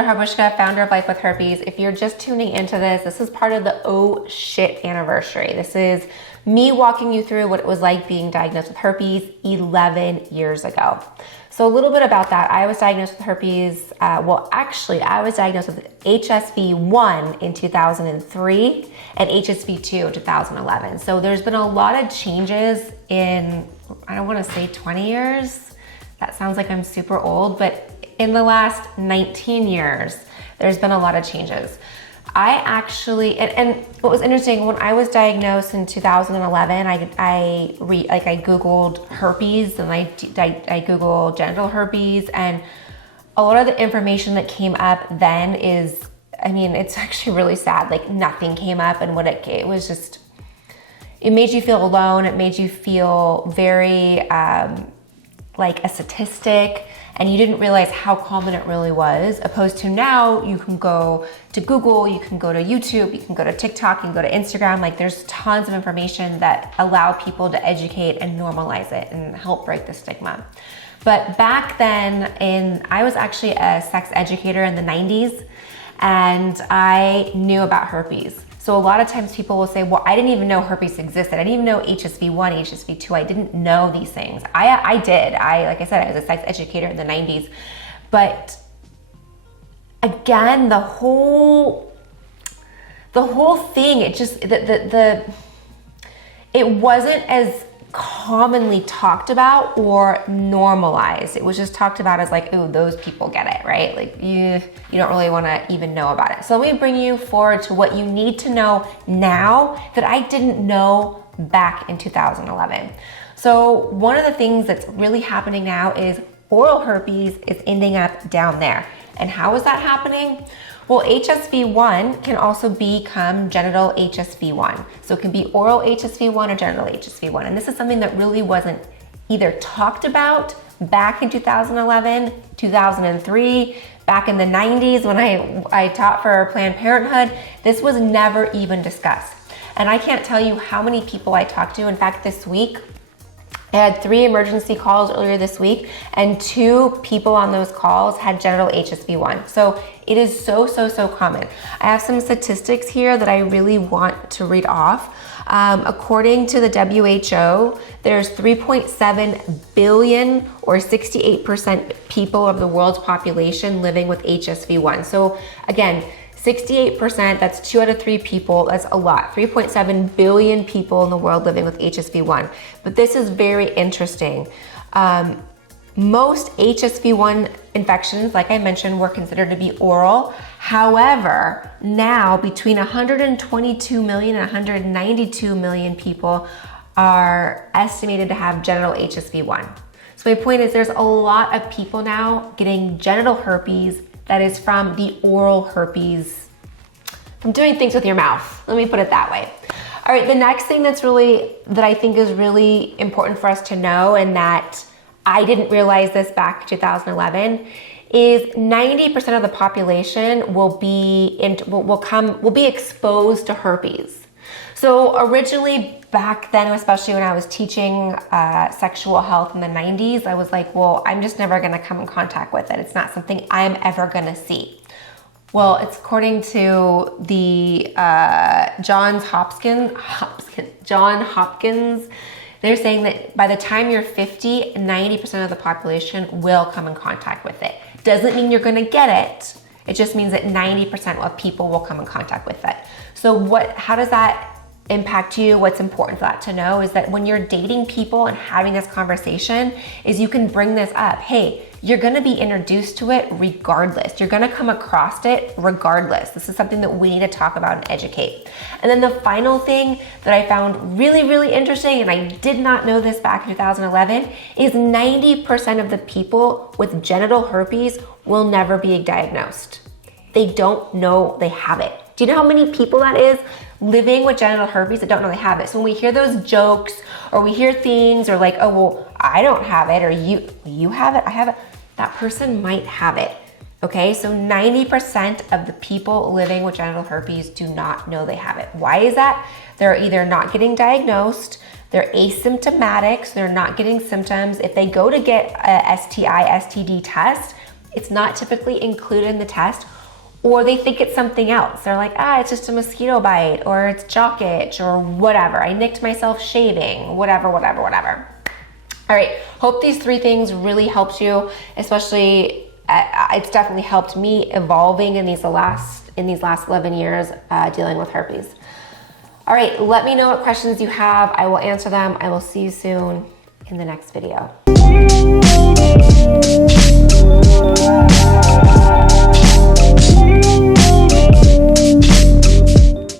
Alexandra Harbushka, founder of Life With Herpes. If you're just tuning into this, this is part of the oh shit anniversary. This is me walking you through what it was like being diagnosed with herpes 11 years ago. So a little bit about that. I was diagnosed with herpes, I was diagnosed with HSV1 in 2003 and HSV2 in 2011. So there's been a lot of changes in, I don't want to say 20 years. That sounds like I'm super old, but in the last 19 years, there's been a lot of changes. I actually, and what was interesting, when I was diagnosed in 2011, I Googled herpes and I Googled genital herpes, and a lot of the information that came up then is, I mean, it's actually really sad. Like nothing came up, and it was just, it made you feel alone. It made you feel very like a statistic, and you didn't realize how common it really was, opposed to now you can go to Google, you can go to YouTube, you can go to TikTok, you can go to Instagram. Like there's tons of information that allow people to educate and normalize it and help break the stigma. But back then, I was actually a sex educator in the 90s, and I knew about herpes. So a lot of times people will say, well, I didn't even know herpes existed. I didn't even know HSV1, HSV2. I didn't know these things. I did. Like I said, I was a sex educator in the 90s. But again, the whole thing, it just, it wasn't as commonly talked about or normalized. It was just talked about as like, oh, those people get it, right? Like you don't really want to even know about it. So let me bring you forward to what you need to know now that I didn't know back in 2011. So one of the things that's really happening now is oral herpes is ending up down there. And how is that happening? Well, HSV1 can also become genital HSV1. So it can be oral HSV1 or genital HSV1. And this is something that really wasn't either talked about back in 2011, 2003, back in the 90s when I taught for Planned Parenthood. This was never even discussed. And I can't tell you how many people I talked to. In fact, this week, I had 3 emergency calls earlier this week, and 2 people on those calls had genital HSV1. So it is so common. I have some statistics here that I really want to read off. According to the WHO, there's 3.7 billion or 68% people of the world's population living with HSV1. So again, 68%, that's 2 out of 3 people, that's a lot. 3.7 billion people in the world living with HSV1. But this is very interesting. Most HSV1 infections, like I mentioned, were considered to be oral. However, now between 122 million and 192 million people are estimated to have genital HSV1. So my point is there's a lot of people now getting genital herpes that is from the oral herpes, from doing things with your mouth. Let me put it that way. All right, the next thing that I think is really important for us to know, and that I didn't realize this back in 2011, is 90% of the population will be exposed to herpes. So originally back then, especially when I was teaching sexual health in the 90s, I was like, well, I'm just never gonna come in contact with it. It's not something I'm ever gonna see. Well, it's according to the Johns Hopkins, they're saying that by the time you're 50, 90% of the population will come in contact with it. Doesn't mean you're gonna get it. It just means that 90% of people will come in contact with it. So how does that impact you? What's important for that to know is that when you're dating people and having this conversation is you can bring this up. Hey, you're gonna be introduced to it regardless. You're gonna come across it regardless. This is something that we need to talk about and educate. And then the final thing that I found really interesting, and I did not know this back in 2011, is 90% of the people with genital herpes will never be diagnosed. They don't know they have it. Do you know how many people that is living with genital herpes that don't know they have it? So when we hear those jokes or we hear things or like, oh, well, I don't have it, or you have it, I have it, that person might have it. Okay, so 90% of the people living with genital herpes do not know they have it. Why is that? They're either not getting diagnosed, they're asymptomatic, so they're not getting symptoms. If they go to get a STI, STD test, it's not typically included in the test, or they think it's something else. They're like, it's just a mosquito bite, or it's jock itch, or whatever. I nicked myself shaving, whatever. All right, hope these 3 things really helped you, especially it's definitely helped me evolving in these last 11 years dealing with herpes. All right, let me know what questions you have. I will answer them. I will see you soon in the next video.